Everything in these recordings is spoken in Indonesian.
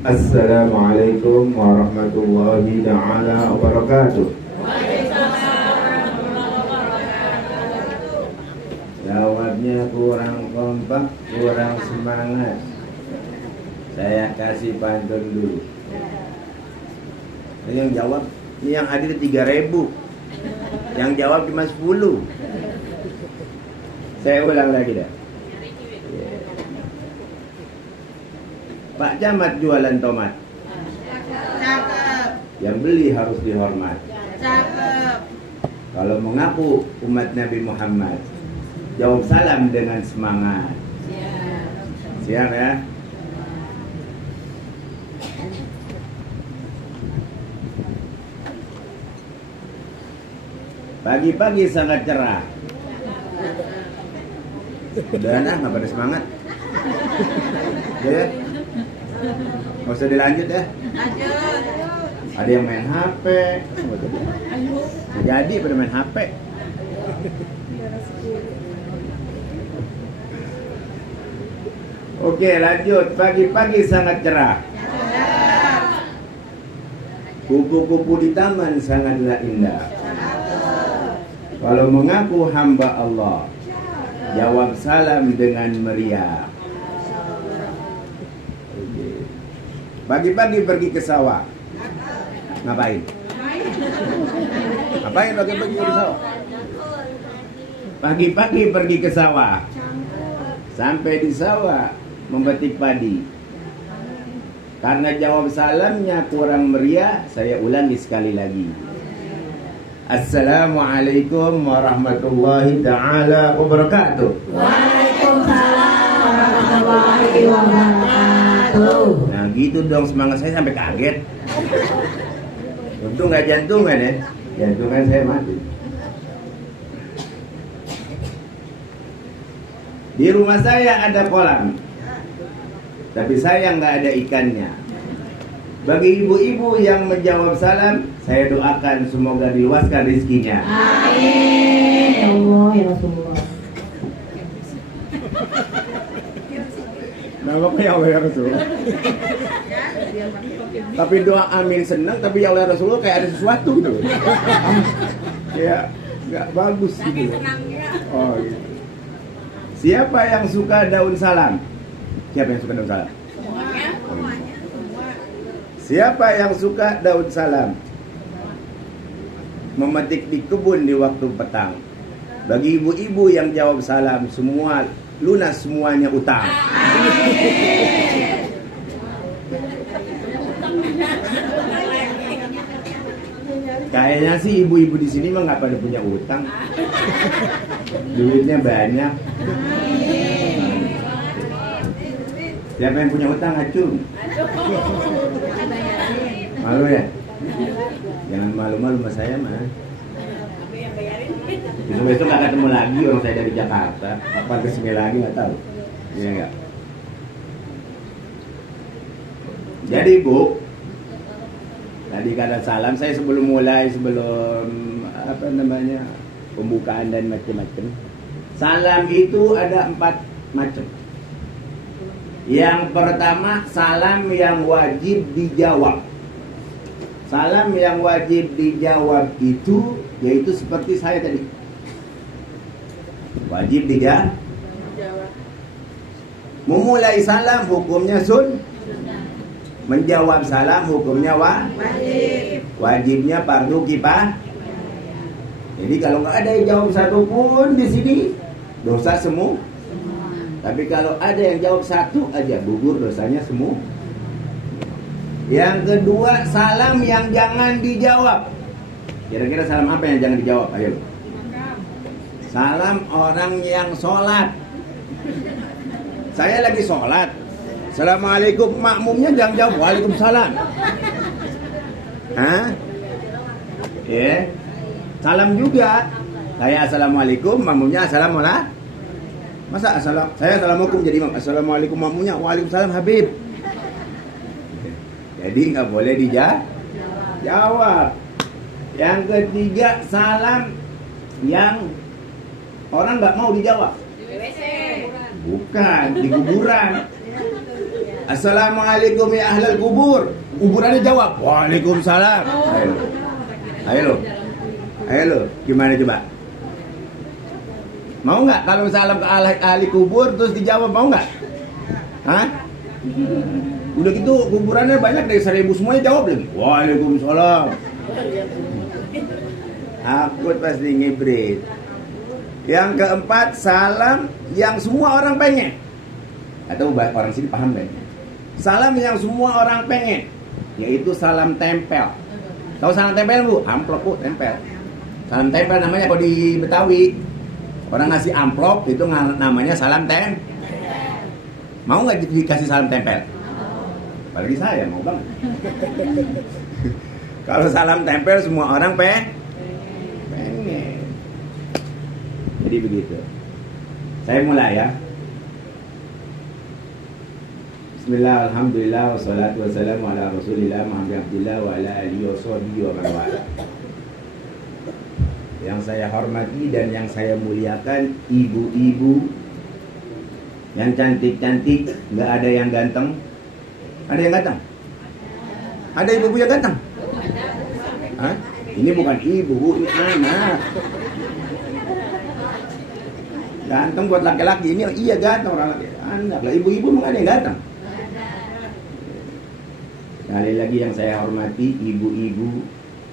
Assalamualaikum warahmatullahi ta'ala wabarakatuh. Jawabnya kurang kompak, kurang semangat. Saya kasih pantun dulu. Yang jawab, ini yang hadir 3.000. Yang jawab cuma 10. Saya ulang lagi dah. Pak Camat jualan tomat. Cakep. Yang beli harus dihormat. Cakep. Kalau mengaku umat Nabi Muhammad, jawab salam dengan semangat. Siap ya. Pagi-pagi sangat cerah. Udah nah, nggak pada semangat. Ya, nggak usah dilanjut ya. Lanjut. Ada yang main HP. Jadi pada main HP. Oke, lanjut. Pagi-pagi sangat cerah. Kupu-kupu di taman sangatlah indah. Kalau mengaku hamba Allah, jawab salam dengan meriah. Pagi-pagi pergi ke sawah. Ngapain? Ngapain pagi-pagi ke sawah? Pagi-pagi pergi ke sawah. Sampai di sawah memetik padi. Karena jawab salamnya kurang meriah, saya ulangi sekali lagi. Assalamualaikum warahmatullahi ta'ala wabarakatuh. Waalaikumsalam warahmatullahi wabarakatuh. Nah gitu dong, semangat saya sampai kaget. Untung gak jantungan ya. Jantungan saya mati. Di rumah saya ada kolam, tapi saya nggak ada ikannya. Bagi ibu-ibu yang menjawab salam, saya doakan semoga diluaskan rezekinya. Amin. Ya Allah, ya Rasulullah. Nama ya Allah ya Rasulullah. Tapi doa amin senang, tapi ya Allah ya Rasulullah kayak ada sesuatu gitu. Ya nggak bagus gitu. Oh gitu. Siapa yang suka daun salam? Siapa yang suka daun salam? Siapa yang suka daun salam? Memetik di kebun di waktu petang. Bagi ibu-ibu yang jawab salam, semua lunas semuanya utang. Kayaknya sih ibu-ibu di sini mah nggak pada punya utang. Duitnya banyak. Siapa yang punya utang, acung? Malu ya? Jangan malu-malu sama saya mah. Besok-besok gak ketemu lagi orang saya dari Jakarta. Apa kesini lagi gak tahu. Iya enggak? Jadi Bu, tadi kata salam saya sebelum pembukaan dan macam-macam. Salam itu ada 4 macam. Yang pertama, salam yang wajib dijawab. Salam yang wajib dijawab itu yaitu seperti saya tadi. Wajib dijawab. Memulai salam hukumnya menjawab salam hukumnya Wajib. wajibnya fardu kifayah. Jadi kalau nggak ada yang jawab satu pun di sini, dosa semua. Tapi kalau ada yang jawab satu aja, gugur dosanya semua. Yang kedua, salam yang jangan dijawab. Kira-kira salam apa yang jangan dijawab? Ayo. Salam orang yang sholat. Saya lagi sholat. Assalamualaikum, makmumnya jangan jawab waalaikumsalam. Hah? Ya. Salam juga. Saya assalamualaikum, makmumnya assalamualaikum. Masa saya assalamualaikum jadi imam. Assalamualaikum, makmumnya waalaikumsalam Habib. Jadi nggak boleh dijawab. Yang ketiga, salam yang orang nggak mau dijawab. Bukan, di kuburan. Assalamualaikum ya ahlal kubur. Kuburannya jawab, Waalaikumsalam. Ayo lo, gimana coba? Mau nggak kalau salam ke ahli kubur terus dijawab, mau nggak? Hah? Udah gitu kuburannya banyak dari 1000 semuanya jawab lagi. Waalaikumsalam. Aku pasti ngibrit. Yang keempat, salam yang semua orang pengen. Atau orang sini paham kan? Salam yang semua orang pengen, yaitu salam tempel. Tahu salam tempel bu? Amplop bu, tempel. Salam tempel namanya kalau di Betawi. Orang ngasih amplop itu namanya salam tempel. Mau nggak dikasih salam tempel? Apalagi saya mau banget. Kalau salam tempel semua orang pengen. Jadi begitu. Saya mulai ya. Bismillah, alhamdulillah, wassalatu wassalamu ala rasulillah Muhammad Abdillah wa ala alihi wa sahbihi wa man wala. Yang saya hormati dan yang saya muliakan, ibu-ibu yang cantik-cantik, nggak ada yang ganteng. Ada yang ganteng? Ada ibu-ibu yang ganteng? Hah? Ini bukan ibu, ini anak. Ganteng buat laki-laki, ini iya ganteng orang laki. Anak lah, ibu-ibu memang ada yang ganteng. Sekali lagi yang saya hormati, ibu-ibu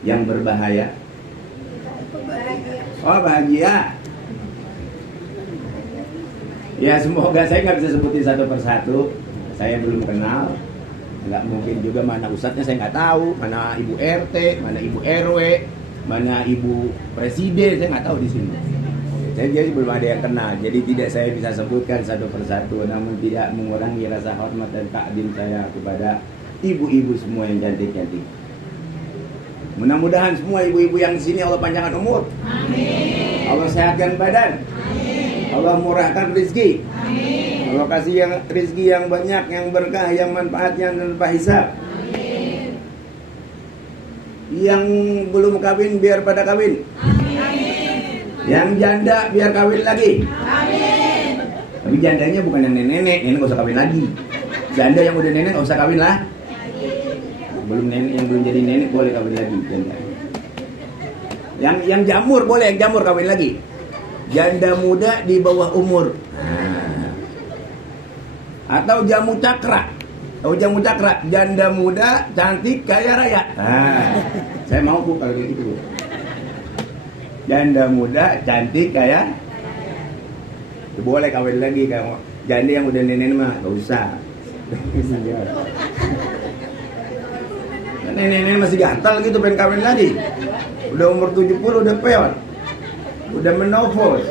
yang berbahaya. Oh bahagia. Ya semoga saya nggak bisa sebutin satu persatu. Saya belum kenal. Nggak mungkin juga mana ustadznya saya nggak tahu. Mana ibu RT, mana ibu RW, mana ibu presiden saya nggak tahu di sini. Saya jadi belum ada yang kenal. Jadi tidak saya bisa sebutkan satu persatu. Namun tidak mengurangi rasa hormat dan takdim saya kepada ibu-ibu semua yang cantik-cantik. Mudah-mudahan semua ibu-ibu yang di sini Allah panjangkan umur. Amin. Allah sehatkan badan. Amin. Allah murahkan rezeki. Amin. Allah kasih yang rezeki yang banyak, yang berkah, yang manfaatnya tanpa hisab. Amin. Yang belum kawin biar pada kawin. Amin. Yang janda biar kawin lagi. Amin. Tapi jandanya bukan yang nenek-nenek, nenek nggak usah kawin lagi. Janda yang udah nenek nggak usah kawin lah. Belum nenek, yang belum jadi nenek boleh kawin lagi janda. Yang jamur boleh, yang jamur kawin lagi. Janda muda di bawah umur. Atau jamu cakra. Tahu jamu cakra? Janda muda, cantik, kaya raya. Saya mau bu kalau gitu bu. Janda muda, cantik, kaya. Boleh kawin lagi kamu. Janda yang udah nenek mah gak usah. Nenek-nenek masih gatal gitu pengen kawin lagi. Udah umur 70 udah peot. Udah menopause.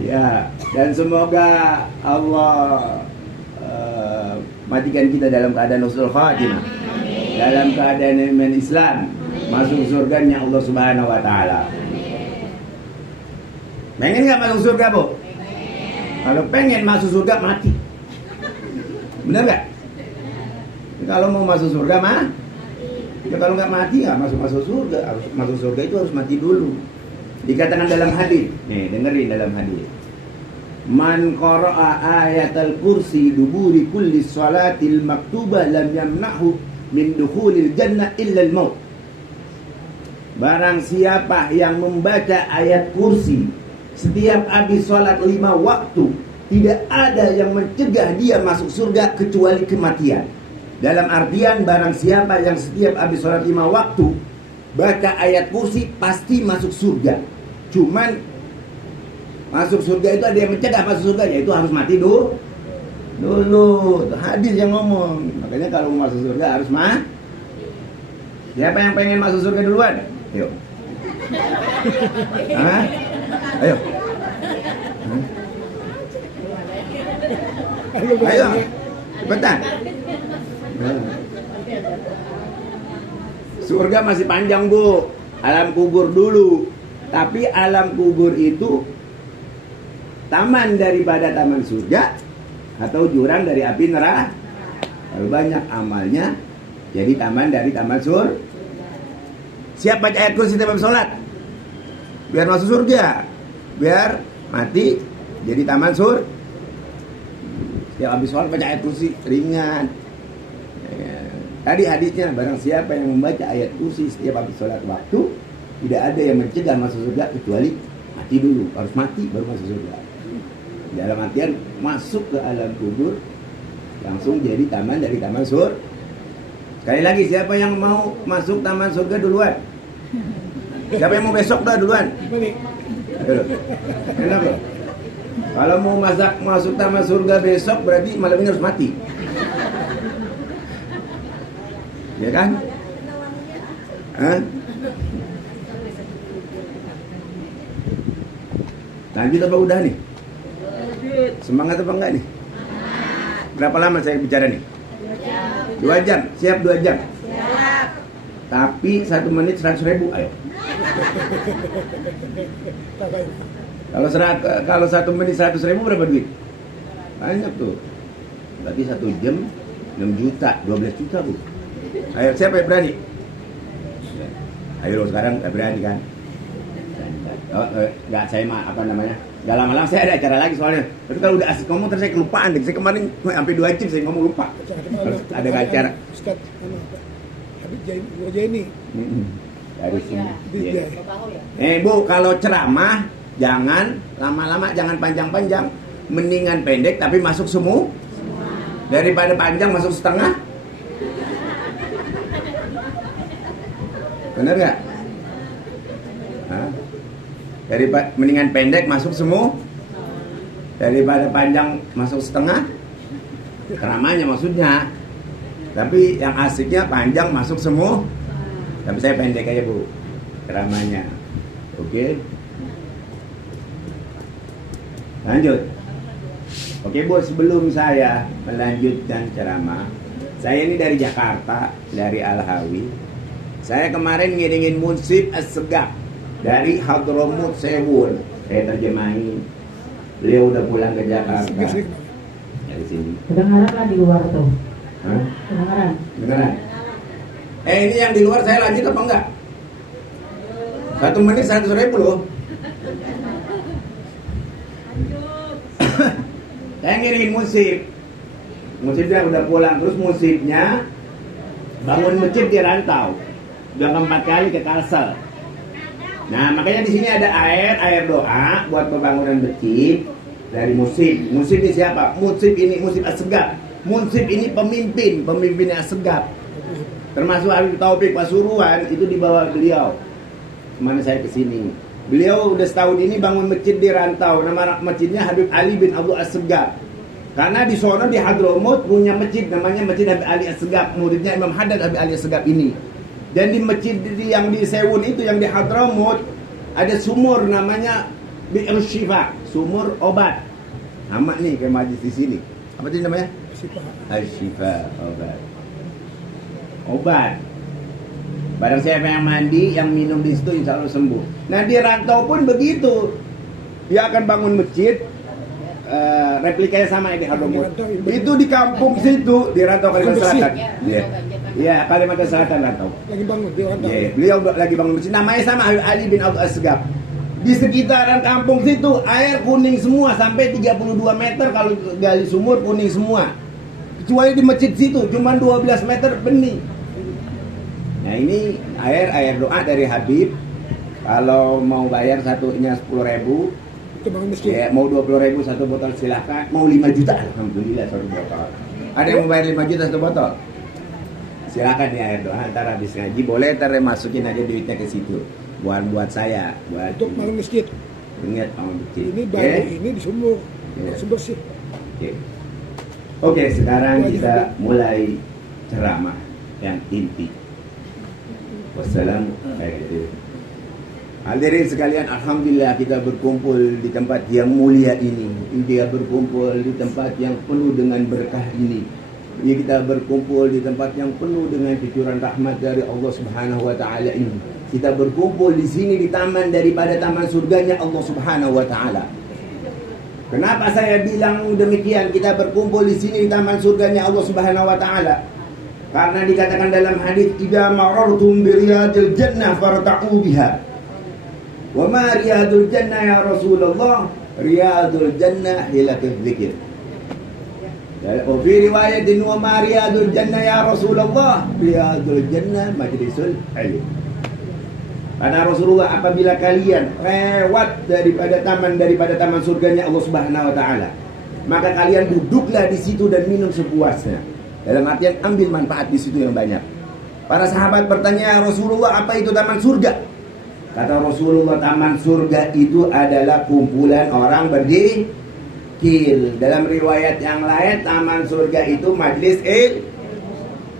Ya, dan semoga Allah matikan kita dalam keadaan husnul khatimah. Dalam keadaan iman Islam, masuk surganya Allah Subhanahu wa taala. Pengen enggak masuk surga, Bu? Kalau pengen masuk surga mati. Benar nggak? Kalau mau masuk surga mah, ya kalau nggak mati nggak masuk surga. Harus masuk surga itu harus mati dulu. Dikatakan dalam hadis, nih dengerin dalam hadis. Man qara'a ayatal kursi duburi kulli salatil maktubah lam yamna'hu min dukhulil jannah illa al-maut. Barang siapa yang membaca ayat kursi setiap habis salat 5 waktu, tidak ada yang mencegah dia masuk surga kecuali kematian. Dalam artian barang siapa yang setiap habis sholat 5 waktu baca ayat kursi pasti masuk surga. Cuman masuk surga itu ada yang mencegah masuk surga, yaitu harus mati dulu. Hadis yang ngomong. Makanya kalau mau masuk surga harus mati. Siapa yang pengen masuk surga duluan? Yuk. Hah? Ayo. Ayo, cepetan. Surga masih panjang bu. Alam kubur dulu. Tapi alam kubur itu taman daripada taman surga atau jurang dari api neraka. Kalau banyak amalnya jadi taman dari taman surga. Siap baca ayat kursi tiap sholat biar masuk surga, biar mati jadi taman sur. Setiap habis sholat baca ayat kursi ringan. Tadi hadisnya, barang siapa yang membaca ayat kursi setiap habis sholat waktu, tidak ada yang mencegah masuk surga kecuali mati dulu. Harus mati baru masuk surga. Dalam artian masuk ke alam kubur langsung jadi taman dari taman surga. Sekali lagi, siapa yang mau masuk taman surga duluan? Siapa yang mau besok dah duluan? Enak loh. Kalau mau masuk taman surga besok berarti malam ini harus mati. Ya kan? Hah? Lanjut apa udah nih? Semangat apa enggak nih? Berapa lama saya bicara nih? 2 jam. Siap 2 jam? Siap. Tapi 1 menit 100.000, ayo. Kalau 1 menit 100.000 berapa duit? Banyak tuh. Berarti 1 jam 6 juta, 12 juta bu. Ayo, siapa yang berani? Ayo lo sekarang berani kan? Oh, enggak, saya mah apa namanya? Gak lama-lama saya ada acara lagi soalnya. Tapi kalau udah asik ngomong terus saya kelupaan deh. Saya kemarin sampai 2 jam saya ngomong lupa. Ada acara. Ustaz Habib Jaini. Dari sini. Bu, kalau ceramah jangan lama-lama, jangan panjang-panjang. Mendingan pendek tapi masuk semua. Daripada panjang masuk setengah. Bener nggak? Mendingan pendek masuk semua daripada panjang masuk setengah. Ceramahnya maksudnya. Tapi yang asiknya panjang masuk semua. Tapi saya pendek aja bu ceramahnya. Oke. Lanjut. Oke bu, sebelum saya melanjutkan ceramah, saya ini dari Jakarta, dari Al-Hawi. Saya kemarin ngiringin Munsib As-Segaf dari Hadramut Sewun. Saya terjemahin. Beliau udah pulang ke Jakarta. Dari sini. Kedengaran lah di luar tuh. Hah? Kedengaran. Ini yang di luar saya lanjut apa enggak? 1 menit 100.000 loh. Saya ngiringin Munsib. Munsibnya udah pulang. Terus Munsibnya bangun masjid di Rantau. Udah 4 kali ke Kalsel. Nah makanya di sini ada air doa buat pembangunan masjid dari Munsib. Munsib ini siapa? Munsib ini Munsib As-Segaf. Munsib ini pemimpin As-Segaf. Termasuk Habib Taufik Pasuruan itu di bawah beliau. Kemana saya kesini? Beliau udah setahun ini bangun masjid di Rantau. Nama masjidnya Habib Ali bin Abdul As-Segaf. Karena di sana di Hadramut punya masjid namanya Masjid Habib Ali As-Segaf. Muridnya Imam Haddad Habib Ali As-Segaf ini. Dan di masjid yang di Sewun itu, yang di Hadramut, ada sumur namanya Bi'r Syifa, sumur obat. Nama nih kayak majlis di sini. Apa tadi namanya? Al-Syifa, obat. Barang siapa yang mandi, yang minum di situ insya Allah sembuh. Nah di Rantau pun begitu. Dia akan bangun masjid, replikanya sama di Hadramut. Itu di kampung situ, di Rantau Kalimantan Selatan. Iya, Kalimantan Selatan Rantau. Lagi bangun di Rantau. Beliau lagi bangun masjid. Namanya sama Habib Ali bin Abdul As-Segaf. Di sekitaran kampung situ air kuning semua sampai 32 meter kalau gali sumur kuning semua. Kecuali di masjid situ cuma 12 meter bening. Nah ini air doa dari Habib. Kalau mau bayar satunya 10.000, Itu bangun masjid. ya, mau 20.000 satu botol silahkan. Mau 5 juta, alhamdulillah satu botol. Ada yang mau bayar 5 juta satu botol? Silakan ya air doa. Ntar habis ngaji boleh ntar masukin aja duitnya ke situ. Buat saya, buat Untuk bangun masjid. ingat bangun masjid. Ini baru ini di sumur. Iya. Sumber sih. Oke, sekarang kita mulai ceramah yang inti. Wassalamualaikum. Hadirin sekalian, alhamdulillah kita berkumpul di tempat yang mulia ini. Kita berkumpul di tempat yang penuh dengan berkah ini. Kita berkumpul di tempat yang penuh dengan cucuran rahmat dari Allah Subhanahu wa taala ini. Kita berkumpul di sini di taman daripada taman surganya Allah Subhanahu wa taala. Kenapa saya bilang demikian? Kita berkumpul di sini di taman surganya Allah Subhanahu wa taala. Karena dikatakan dalam hadis, "Idza marartum bi riyadil jannah farta'u biha." Wa ma riyadul jannah ya Rasulullah? Riyadul Jannah hilatul dzikir. Wa fi riwayatin wa ma riyadul jannah ya Rasulullah, riyadul jannah majlisul ilm. Karena Rasulullah, apabila kalian lewat daripada taman surganya Allah Subhanahu wa taala, maka kalian duduklah di situ dan minum sepuasnya. Dalam artian ambil manfaat di situ yang banyak. Para sahabat bertanya, Rasulullah, apa itu taman surga? Kata Rasulullah, taman surga itu adalah kumpulan orang berzikir. Dalam riwayat yang lain, taman surga itu majlis ilmu.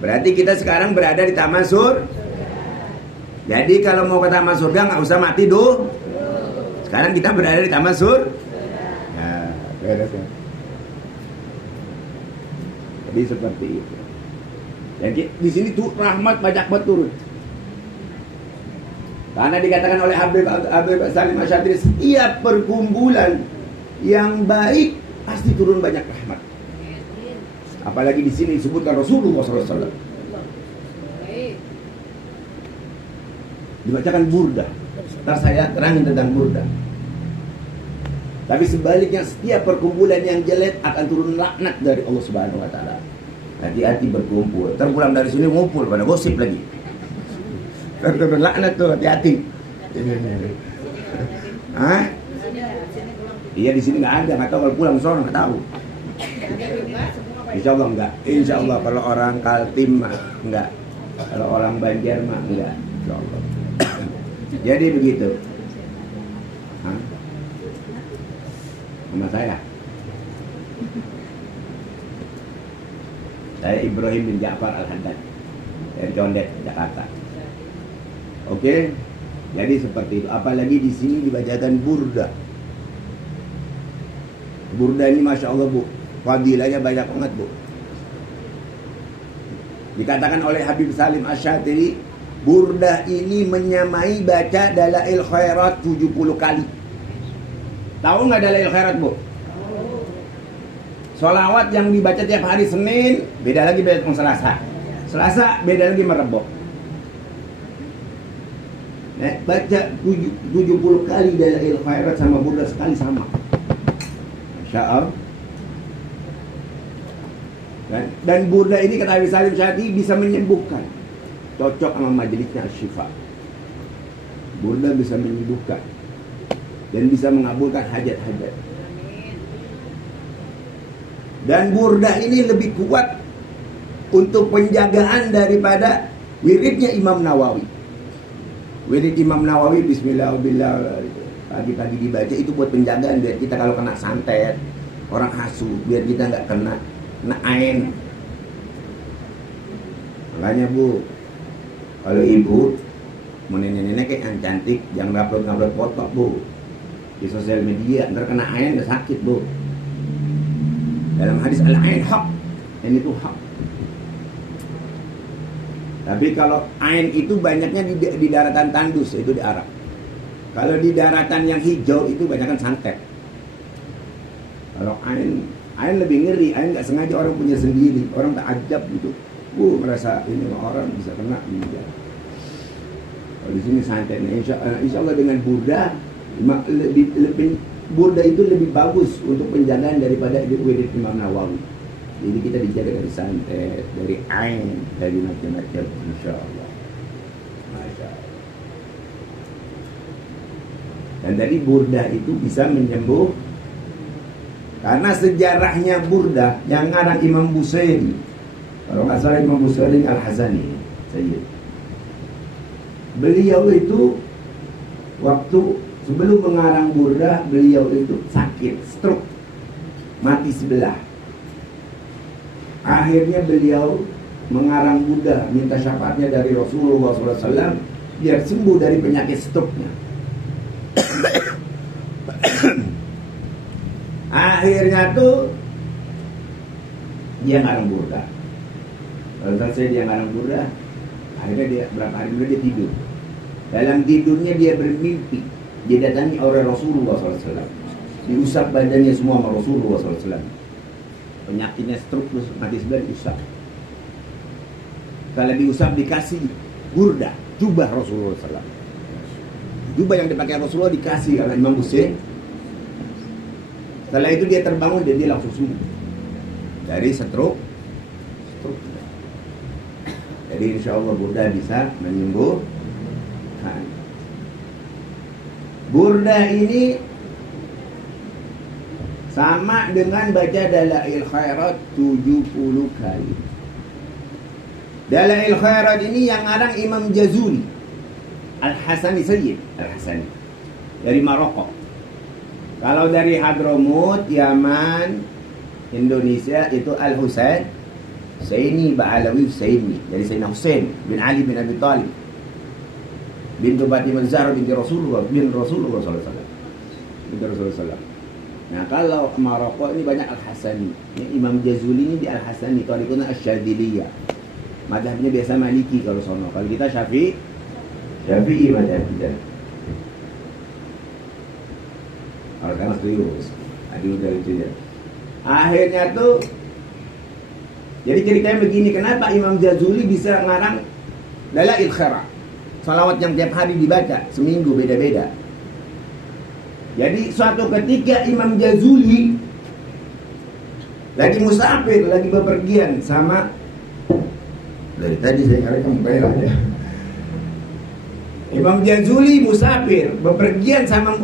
Berarti kita sekarang berada di taman surga. Jadi kalau mau ke taman surga nggak usah mati dulu. Sekarang kita berada di taman surga. Nah, beres ya. Jadi seperti itu. Jadi di sini tuh rahmat banyak banget turun. Karena dikatakan oleh Habib Salim Asy'ari, setiap perkumpulan yang baik pasti turun banyak rahmat. Apalagi di sini disebutkan Rasulullah SAW. Dibacakan burdah. Ntar saya terangin tentang burdah. Tapi sebaliknya, setiap perkumpulan yang jelek akan turun laknat dari Allah Subhanahu wa taala. Hati-hati berkumpul. Terpulang dari sini ngumpul pada gosip lagi. Turun laknat tuh, hati-hati. Hah? Iya, di sini nggak ada, nggak tahu kalau pulang sono nggak tahu. Insya Allah enggak. Insya Allah kalau orang Kaltim mah enggak. Kalau orang Banjar mah enggak. Insya Allah. Jadi begitu. Hah? Nama saya Ibrahim bin Ja'far Al-Haddad dari Condet, Jakarta. Oke, jadi seperti itu. Apalagi di sini dibacakan burda. Burda ini masya Allah bu, fadilahnya banyak banget bu. Dikatakan oleh Habib Salim Asy'ari, burda ini menyamai baca Dalail Khairat 70 kali. Tahu nggak Dalail Khairat bu? Sholawat yang dibaca tiap hari Senin beda lagi beda dengan Selasa. Selasa beda lagi merebok. Baca 70 kali Dalail Khairat sama burda sekali sama. Masya Allah. Dan burda ini kata Habib Salim Asy'ari bisa menyembuhkan. Cocok sama majelisnya Syifa. Burda bisa menyembuhkan dan bisa mengabulkan hajat-hajat. Dan burda ini lebih kuat untuk penjagaan daripada wiridnya Imam Nawawi. Wirid Imam Nawawi Bismillahirrahmanirrahim pagi-pagi dibaca itu buat penjagaan biar kita kalau kena santet, orang hasut, biar kita nggak kena ain. Makanya bu, kalau ibu mau nenek-nenek yang cantik, jangan ngupload foto bu di sosial media, ntar kena ain udah sakit bu. Dalam hadis al-ain haq, ini tuh hak. Tapi kalau ain itu banyaknya di daratan tandus, itu di Arab. Kalau di daratan yang hijau itu banyakkan santet. Kalau ain lebih ngeri, ain nggak sengaja orang punya sendiri, orang tak ajab gitu. Merasa ini orang bisa kena meninggal. Kalau di sini santetnya, insya Allah dengan burda burda itu lebih bagus untuk penjagaan daripada wirid Imam Nawawi. Jadi kita dijaga dari santet, dari ain, dari macam-macam, insya Allah. Masya Allah. Dan tadi burda itu bisa menyembuh. Karena sejarahnya burda yang ngarang Imam Busairi. Kalau nggak salah Imam Busairi Al-Hazani, Sayyid. Beliau itu waktu sebelum mengarang burda, beliau itu sakit, stroke, mati sebelah. Akhirnya beliau mengarang burda, minta syafaatnya dari Rasulullah SAW biar sembuh dari penyakit stroke-nya. Akhirnya tuh dia ngarang burda. Kalau selesai dia ngarang burda, akhirnya dia berapa hari kemudian dia tidur. Dalam tidurnya dia bermimpi didatangi oleh Rasulullah SAW. Diusap badannya semua sama Rasulullah SAW. Penyakitnya stroke terus mati sebelah diusap. Kalau diusap dikasih burda, jubah Rasulullah SAW. Jubah yang dipakai Rasulullah dikasih oleh Imam Busairi. Setelah itu dia terbangun dan dia langsung sembuh dari stroke. Jadi insya Allah Burda bisa menyembuhkan. Burda ini sama dengan baca Dalail Khairat 70 kali. Dalail Khairat ini yang ngarang Imam Jazuli Al-Hasani Sayyid Al-Hasani dari Maroko. Kalau dari Hadramut, Yaman, Indonesia itu Al-Husain Saini Ba'alawi Saini dari Sayyidina Husain bin Ali bin Abi Talib bintu Fatimah Zahra binti Rasulullah sallallahu alaihi wasallam. Binti Rasulullah sallallahu. Nah, kalau Maroko ini banyak Al-Hasani. Imam Jazuli ini di Al-Hasani, tarikuna Asy-Syadziliyah. Mazhabnya biasa Maliki kalau sono. Kalau kita Syafi'i mazhab kita. Kalau sekarang serius. Adi udah lucu ya. Akhirnya tuh jadi ceritanya begini, kenapa Imam Jazuli bisa ngarang Dalail Khairat? Salawat yang tiap hari dibaca, seminggu beda-beda. Jadi suatu ketika Imam Jazuli lagi musafir, lagi bepergian sama, dari tadi saya ngerekam merah ya. Imam Jazuli musafir, bepergian sama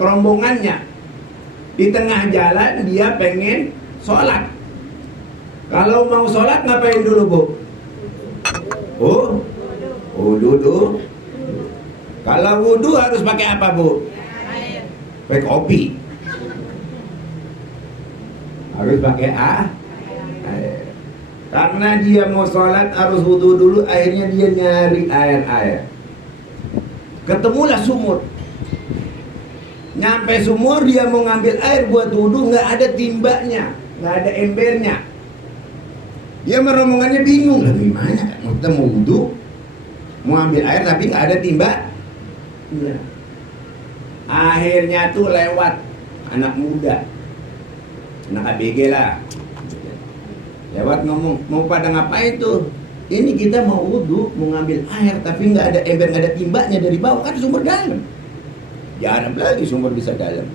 rombongannya. Di tengah jalan dia pengen sholat. Kalau mau sholat ngapain dulu, Bu? Wudu. Kalau wudu harus pakai apa, Bu? Pakai kopi. Harus pakai air. Karena dia mau sholat harus wudu dulu, akhirnya dia nyari air. Ketemulah sumur. Nyampe sumur dia mau ngambil air buat wudu, nggak ada timbanya, nggak ada embernya. Dia merombongannya bingung, lah gimana? Kita mau wudu, mau ambil air tapi nggak ada timba. Ya. Akhirnya tuh lewat anak muda, anak ABG lah, lewat ngomong, mau pada ngapain tuh? Ini kita mau wudu, mau ngambil air tapi nggak ada ember, nggak ada timbanya dari bawah, kan sumber dalam. Jarang lagi sumber bisa dalam.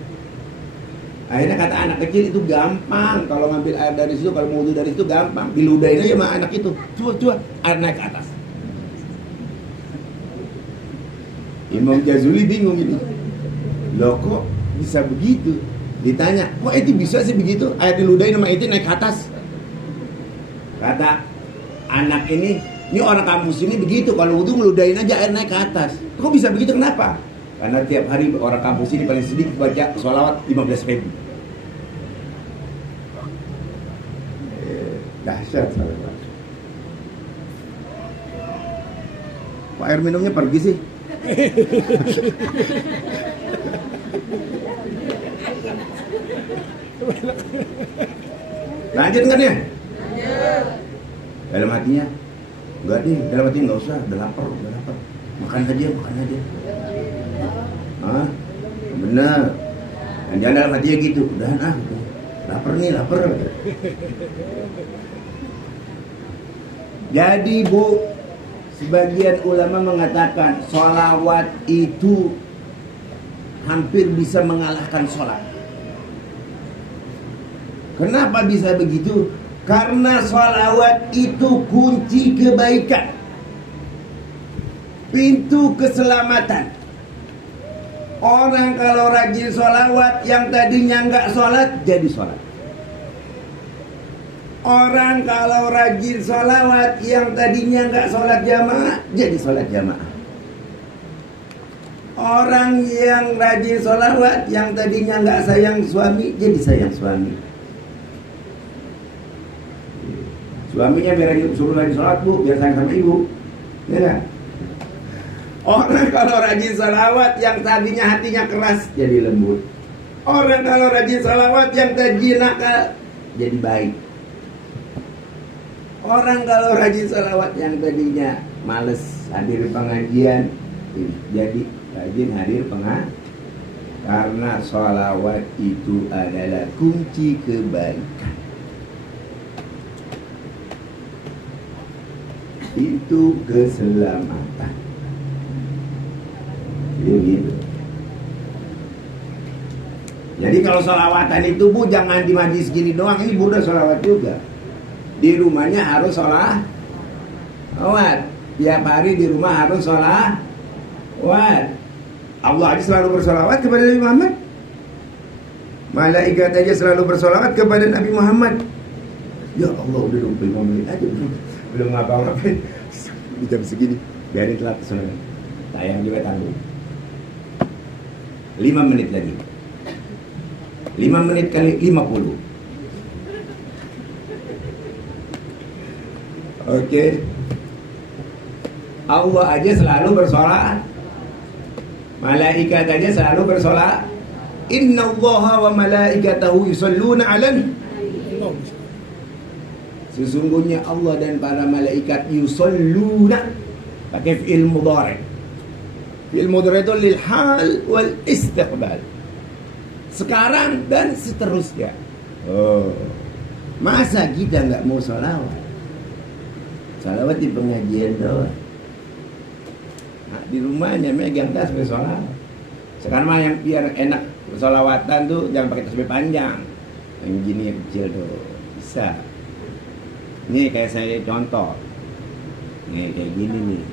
Akhirnya kata anak kecil itu gampang, kalau ngambil air dari situ, kalau mau wudu dari situ gampang, diludahin aja sama anak itu, coba air naik ke atas. Imam Jazuli bingung ini, loh kok bisa begitu? Ditanya, kok itu bisa sih begitu? Air diludahin sama itu naik ke atas. Kata anak ini orang kampus ini begitu, kalau wudu ngeludahin aja air naik ke atas. Kok bisa begitu, kenapa? Karena tiap hari orang kampus ini paling sedikit baca sholawat 15.000. Dahsyat sahabat. Kok air minumnya pergi sih? Lanjut nggak nih? Dalam hatinya, enggak deh, dalam hatinya nggak usah, udah lapar. Makan aja. Bener. Dan jangan dalam hatinya gitu, udah lapar. Jadi Bu, sebagian ulama mengatakan sholawat itu hampir bisa mengalahkan sholat. Kenapa bisa begitu? Karena sholawat itu kunci kebaikan, pintu keselamatan. Orang kalau rajin sholawat, yang tadinya nggak sholat jadi sholat. Orang kalau rajin sholawat, yang tadinya nggak sholat jamaah jadi sholat jamaah. Orang yang rajin sholawat, yang tadinya nggak sayang suami jadi sayang suami. Suaminya biar suruh lagi sholat, Bu, biar sayang sama ibu, ya kan? Orang kalau rajin salawat, yang tadinya hatinya keras jadi lembut. Orang kalau rajin salawat, yang tadinya nakal jadi baik. Orang kalau rajin salawat, yang tadinya males hadir pengajian jadi rajin hadir pengajian. Karena salawat itu adalah kunci kebaikan. Itu keselamatan. Gitu. Jadi kalau sholawatan itu Bu, jangan di majlis gini doang, ini Bu udah sholawat juga. Di rumahnya harus sholawat. Tiap hari di rumah harus sholawat. Allah aja selalu bersolawat kepada Nabi Muhammad. Malaikat aja selalu bersolawat kepada Nabi Muhammad. Ya Allah, udah 25 menit aja belum ngapa-ngapain. Di jam segini biarin telat soalnya. Tayang juga tanggung. 5 menit lagi. 5 menit kali 50. Oke. Allah aja selalu bersolawat. Malaikat aja selalu bersolawat. Inna Allaha wa malaikatahu yusalluna 'alan. Sesungguhnya Allah dan para malaikat yusalluna, pakai fi'il mudhari'. Fi'il mudhari' itu lil hal wal istiqbal. Sekarang dan seterusnya. Masa kita nggak mau salawat? Salawat di pengajian doang. Nah, di rumahnya megang tasbih salawat. Sekarang mah yang biar enak salawatan tuh jangan pakai tasbih panjang. Yang gini yang kecil tuh bisa. Ini kayak saya contoh. Nih kayak gini nih.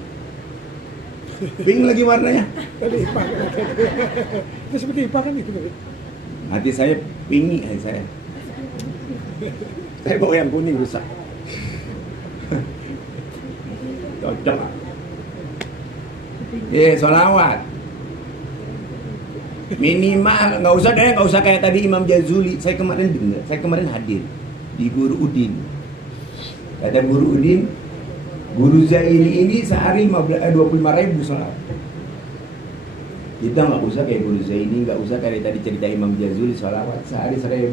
Pink lagi warnanya. Tadi IPA. Itu seperti IPA kan itu. Hati saya pingi hati saya. Saya bawa yang kuning rusak. Cocok. Sholawat. Minimal nggak usah kayak tadi Imam Jazuli. Saya kemarin hadir di Guru Udin. Kata Guru Udin, Guru Zaini ini sehari 25.000 sholat. Kita nggak usah kayak Guru Zaini, nggak usah kayak tadi cerita Imam Jazuli sholawat sehari 1.000.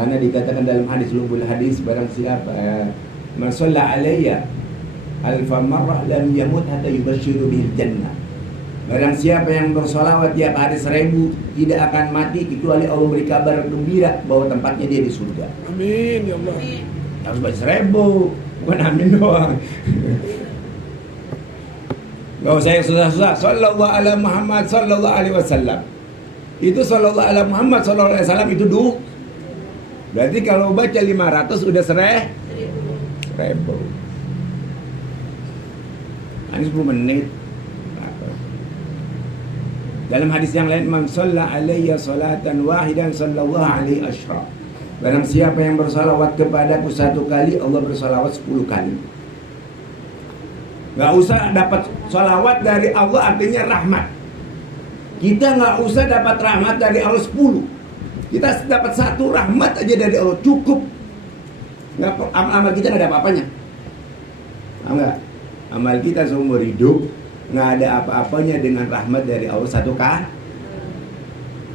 Karena dikatakan dalam hadis lumbul hadis, barang siapa man shalla alayya alfa marrah lam yamut hatta yubashiru bil jannah. Barang siapa yang bersolawat tiap hari 1.000 tidak akan mati kecuali Allah beri kabar gembira bahwa tempatnya dia di surga. Amin ya Allah. Harus baca 1.000, bukan amin doang. Gak usah yang susah-susah. Sallallahu ala Muhammad sallallahu alaihi wasallam. Itu sallallahu ala Muhammad sallallahu alaihi wasallam itu dulu. Berarti kalau baca 500 udah 1.000. Ini 10 menit. Dalam hadis yang lain, man shalla alayya salatan wahidan sallallahu alaihi asyra. Barang siapa yang bersalawat kepadaku 1 kali, Allah bersalawat 10 kali. Gak usah dapat salawat dari Allah artinya rahmat. Kita gak usah dapat rahmat dari Allah 10. Kita dapat 1 rahmat aja dari Allah cukup. Amal kita gak ada apa-apanya. Enggak. Amal kita seumur hidup nggak ada apa-apanya dengan rahmat dari Allah 1 kali.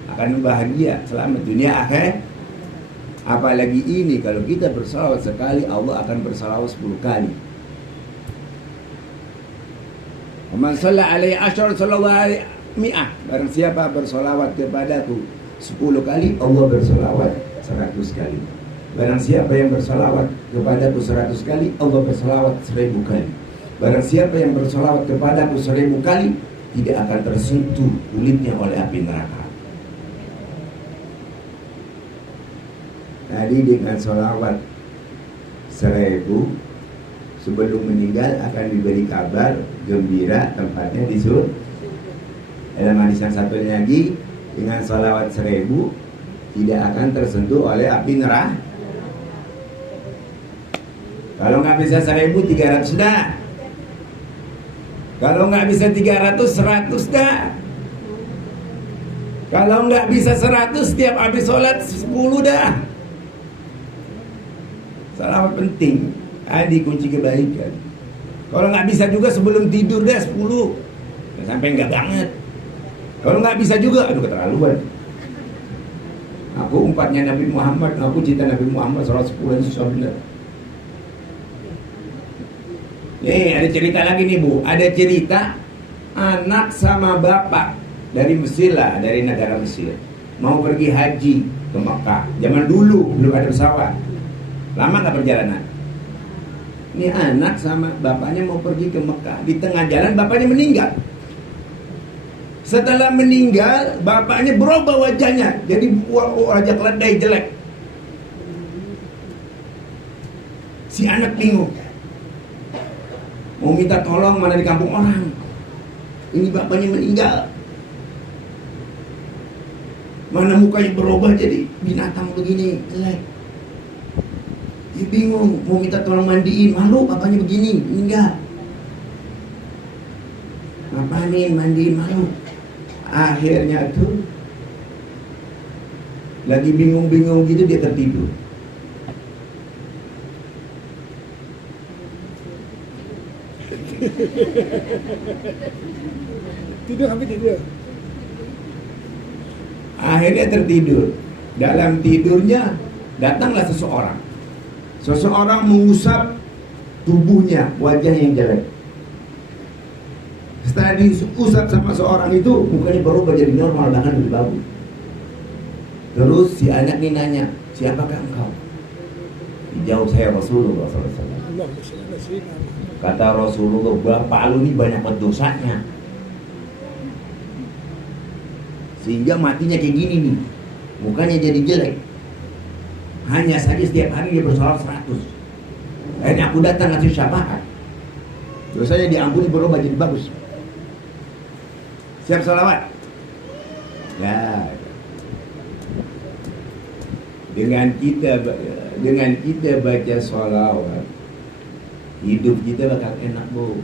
Akan bahagia selama dunia akhir. Apalagi ini kalau kita bersalawat sekali, Allah akan bersalawat 10 kali. Man shalla alaihi asyar sallallahu alaihi mi'ah. Barang siapa bersalawat kepadaku 10 kali, Allah bersalawat 100 kali. Barang siapa yang bersalawat kepadaku 100 kali, Allah bersalawat 1.000 kali. Barang siapa yang bersolawat kepadaku 1.000 kali, tidak akan tersentuh kulitnya oleh api neraka. Tadi dengan solawat 1.000 sebelum meninggal akan diberi kabar gembira tempatnya di surga. Dalam hadis yang satunya lagi, dengan solawat 1.000 tidak akan tersentuh oleh api neraka. Kalau nggak bisa 1.000, 300 dah. Kalau nggak bisa 300, 100 dah. Kalau nggak bisa 100, setiap habis sholat 10 dah. Salawat penting. Adi kunci kebaikan. Kalau nggak bisa juga sebelum tidur dah 10. Sampai nggak banget. Kalau nggak bisa juga, aduh keterlaluan. Aku umpatnya Nabi Muhammad, aku cinta Nabi Muhammad sholat 10 susah bener. Nih ada cerita lagi nih Bu. Ada cerita anak sama bapak dari Mesir lah, dari negara Mesir, mau pergi haji ke Mekah. Zaman dulu belum ada pesawat. Lama nggak perjalanan. Ini anak sama bapaknya mau pergi ke Mekah. Di tengah jalan bapaknya meninggal. Setelah meninggal, bapaknya berubah wajahnya, jadi wajah keledai jelek. Si anak bingung, mau minta tolong mana di kampung orang. Ini bapaknya meninggal. Mana mukanya berubah jadi binatang begini, jelek. Dia bingung, mau minta tolong mandiin, malu bapaknya begini, meninggal. Ngapain mandiin, malu. Akhirnya tuh lagi bingung-bingung gitu dia tertidur. Tidur sampai tidur. Akhirnya tertidur. Dalam tidurnya datanglah seseorang. Seseorang mengusap tubuhnya, wajah yang jelek. Setelah diusap sama seorang itu, mukanya berubah jadi normal, bahkan lebih bagus. Terus si anak ini nanya, siapakah engkau? Dijawab, saya Rasulullah SAW. Kata Rasulullah, bapak lu ini banyak dosanya, sehingga matinya kayak gini nih, mukanya jadi jelek. Hanya saja setiap hari dia bersolat 100. Akhirnya aku datang ngasih syafaat, dosanya diampuni, berubah jadi bagus. Siap salawat? Ya. Dengan kita baca salawat, hidup kita bakal enak, Bu.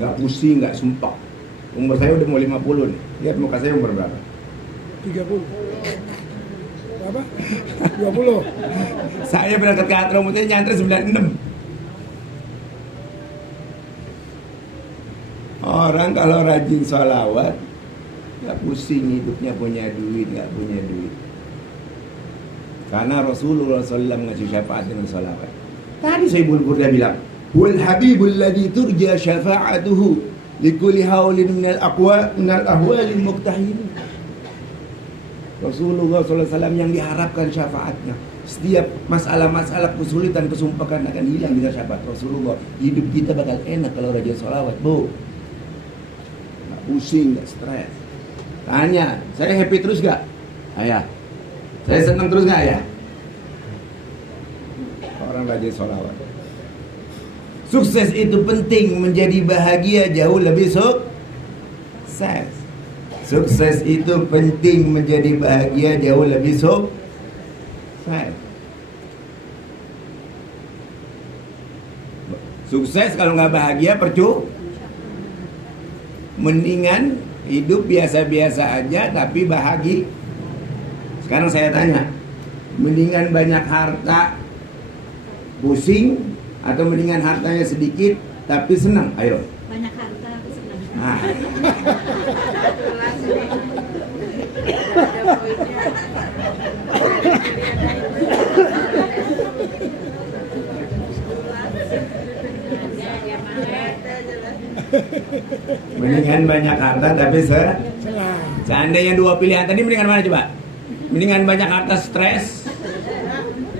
Nggak pusing, nggak sumpah. Umur saya udah mau 50 nih. Lihat muka saya umur berapa? 30. Berapa? 20. Saya berangkat ke Hadramaut nyantri 96. Orang kalau rajin sholawat, nggak pusing hidupnya, punya duit, nggak punya duit. Karena Rasulullah SAW ngasih syafaat dengan sholawat. Tadi saya Burda bilang, wal habibul ladzi turja syafa'atuhu likulli haulin minal ahwalil muqtahin. Rasulullah SAW yang diharapkan syafaatnya. Setiap masalah-masalah kesulitan, kesumpahan akan hilang dengan syafaat Rasulullah. Hidup kita bakal enak kalau rajin sholawat, Bu. Pusing, gak stres. Tanya, saya happy terus gak? Ayah, saya senang terus gak ya? Orang rajin sholawat. Sukses itu penting, menjadi bahagia jauh lebih sukses. Sukses itu penting, menjadi bahagia jauh lebih sukses. Sukses kalau nggak bahagia percuma. Mendingan hidup biasa-biasa aja tapi bahagia. Sekarang saya tanya, mendingan banyak harta pusing atau mendingan hartanya sedikit tapi senang? Ayo. Banyak harta tapi senang. Nah. Mendingan banyak harta tapi seandainya dua pilihan tadi, mendingan mana coba? Mendingan banyak harta stres,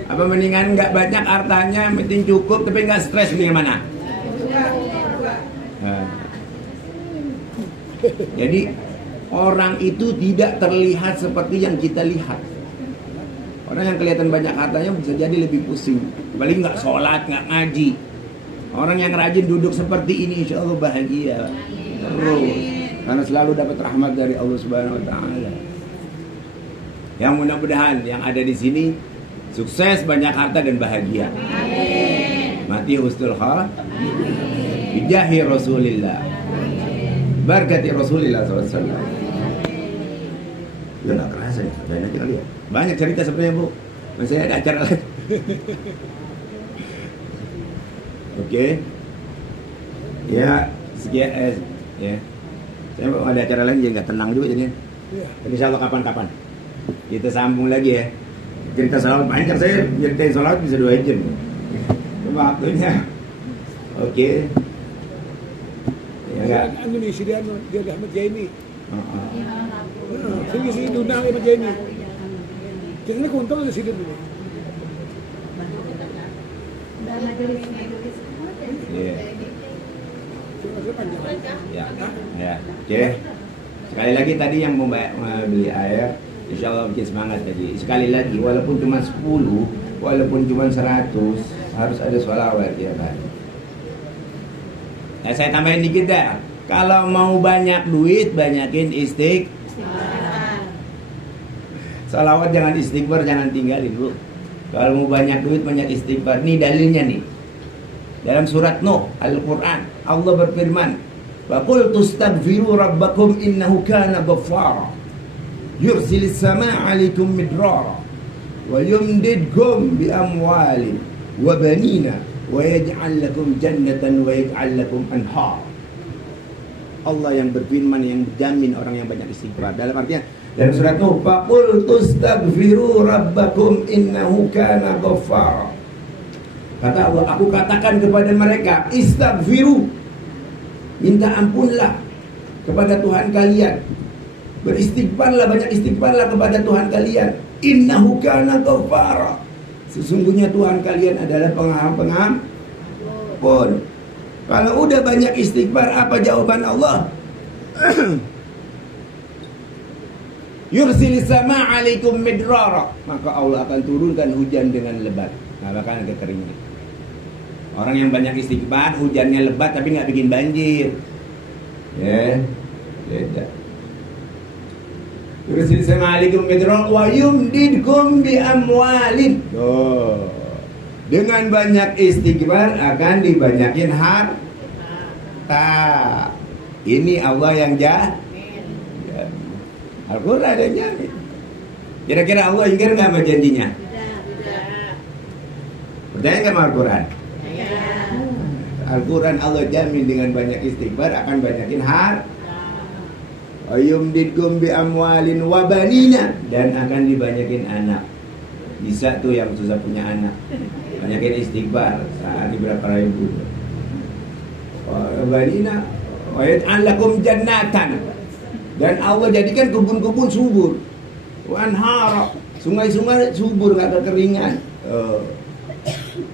apa mendingan nggak banyak hartanya penting cukup tapi nggak stres, mendingan mana? Nah. Jadi orang itu tidak terlihat seperti yang kita lihat. Orang yang kelihatan banyak hartanya bisa jadi lebih pusing, paling nggak sholat, nggak ngaji. Orang yang rajin duduk seperti ini insya Allah bahagia terus, karena selalu dapat rahmat dari Allah Subhanahu Wa Taala. Yang mudah-mudahan yang ada di sini sukses, banyak harta dan bahagia. Mati husnul khatimah. Bijahi Rasulillah. Berkati Rasulillah SAW. Ya nggak kerasa ya, saya nanti kali ya. Banyak cerita sebenarnya, Bu. Masih ada acara lain. Oke. Ya, sekian ya. Saya mau ada acara lain jadi nggak tenang juga jadinya. Iya. Insya Allah kapan-kapan kita sambung lagi ya. Cerita salawat panjang, saya ceritain salawat bisa 2 jam. Waktunya. Oke. Ya enggak. Indonesia dia Ahmad Jaini. Sini sini diundang Ahmad Jaini. Kita kuntung ada sini dulu. Dan majelis Iya. Ya, ya. Oke. Sekali lagi tadi yang mau beli air, insya Allah bikin semangat tadi. Sekali lagi, walaupun cuma 10, walaupun cuma 100, harus ada sholawat ya kan. Nah, saya tambahin dikit dah. Kalau mau banyak duit, banyakin sholawat, jangan istighfar, jangan tinggalin dulu. Kalau mau banyak duit, banyak istighfar. Nih dalilnya nih. Dalam surat Nuh, Al-Quran, Allah berfirman, "Faqul tustaghfiru rabbakum innahu kana ghaffara yursilis samaa'a 'alaikum midrara wa yumdidkum bi amwalin wa banina wa yaj'al lakum jannatan wa yaj'al lakum anhar." Allah yang berfirman, yang menjamin orang yang banyak istighfar. Dalam artian dalam surat Nuh, "Faqul tustaghfiru rabbakum innahu kana ghaffara." Kata Allah, aku katakan kepada mereka, istaghfiru, minta ampunlah kepada Tuhan kalian. Beristighfarlah, banyak istighfarlah kepada Tuhan kalian. Innahu kana ghaffara. Sesungguhnya Tuhan kalian adalah pengampun. Kalau udah banyak istighfar, apa jawaban Allah? Yursilis samaa'a 'alaikum midrara. Maka Allah akan turunkan hujan dengan lebat. Nggak bakalan kekeringan. Orang yang banyak istighfar, hujannya lebat tapi nggak bikin banjir. Ya, beda. Yursilis samaa'a 'alaikum midrara wa yumdidkum bi amwalin. Oh. Dengan banyak istighfar akan dibanyakin harta. Ini Allah yang Al-Quran ada jamin. Kira-kira Allah ingkar nggak sama janjinya? Percaya nggak sama Al-Quran? Al-Quran Allah jamin dengan banyak istighfar akan banyakin harta. Ayumdidkum bi amwalin wa banina, dan akan dibanyakin anak. Bisa tuh yang susah punya anak, banyakin istighfar, sehari berapa ribu. Wa banina wa yaj'al lakum jannatan, dan Allah jadikan kebun-kebun subur. Wa anhara, sungai-sungai subur, gak kekeringan.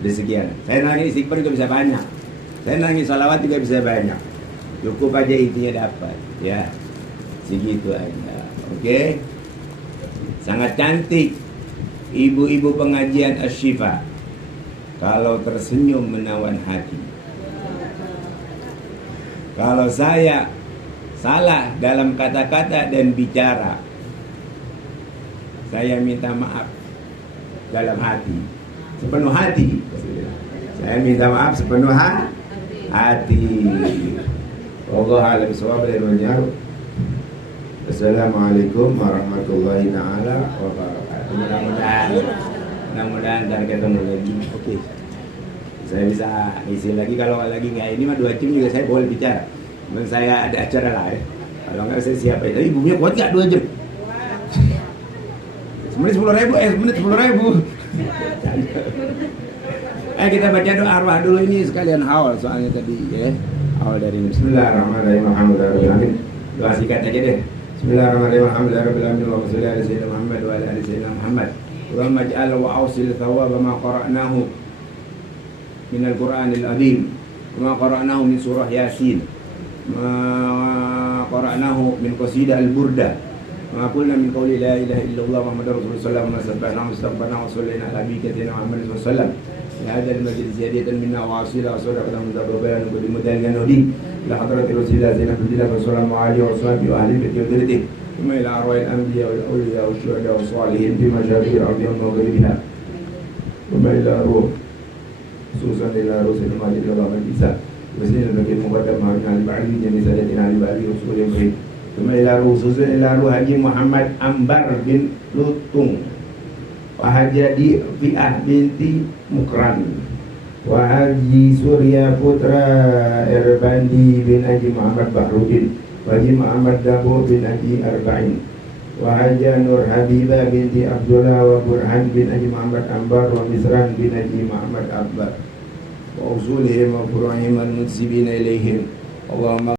Udah sekian. Saya nangis istighfar juga bisa banyak. Saya nangis salawat juga bisa banyak. Cukup aja intinya dapat, ya. Segitu aja. Oke. Sangat cantik ibu-ibu pengajian Asy-Syifa. Kalau tersenyum menawan hati. Kalau saya salah dalam kata-kata dan bicara, saya minta maaf dalam hati, sepenuh hati. Saya minta maaf sepenuh hati. Wallahu a'lam bishawab. Assalamualaikum warahmatullahi taala wabarakatuh. Mudah-mudahan dan ketemu lagi. Oke. Saya bisa isi lagi, kalau lagi nggak ini mah 2 jam juga saya boleh bicara. Dan saya ada acara lain. Kalau nggak saya siapa itu. Ibunya kuat nggak 2 jam? Semenit 10.000, semenit 10.000. Kita baca doa arwah dulu ini sekalian haul soalnya tadi ya. Haul dari Bismillahirrahmanirrahim. Alhamdulillah. Doa singkat aja deh. Bismillahirrahmanirrahim. Alhamdulillahirabbil alamin. Wa sallallahu ala sayyidina Muhammad wa ala ali sayyidina Muhammad. Wa ij'al wa awsil thawaba ma qara'nahu min al-Qur'anil azim. Ma qara'nahu min surah Yasin. Ma qara'nahu min qasidah al-Burda. Ma qulna min qawli la ilaha illallah Muhammadur Rasulullah sallallahu alaihi wasallam. Mustaghfirna wa sallallahu ala nabiyyina Muhammad sallallahu alaihi wasallam. هذا المجلس زيادة منا وعصيلة وصدقة متقبلة وبدمدان نودي إلى حضرة رسول الله زينب الدين والسلام عليه وصحبه وأهل بيته وذريته ثم إلى أرواح الأنبياء والأولياء والشهداء والصالحين في مشارق الأرض ومغربها ثم إلى روح خصوصا إلى رسول المجد الله العيسى وسيدنا النبي المقدم هارون علي بعلي جميع سادتنا علي بعلي رسول الله ثم إلى روح خصوصا إلى روح حجي محمد أمبر بن لطung Wahajadi Fi'ah binti Mukran, Wahaji Surya Putra Erbandi bin Haji Muhammad Bahrudin, Haji Muhammad Dabo bin Haji Arba'in, Wahaja Nur Habibah binti Abdullah wa Burhan bin Haji Muhammad Ambar wa Misran bin Haji Muhammad Akbar, wa usulihim wa furu'ihim al-mutsibina ilaihim. Allahumma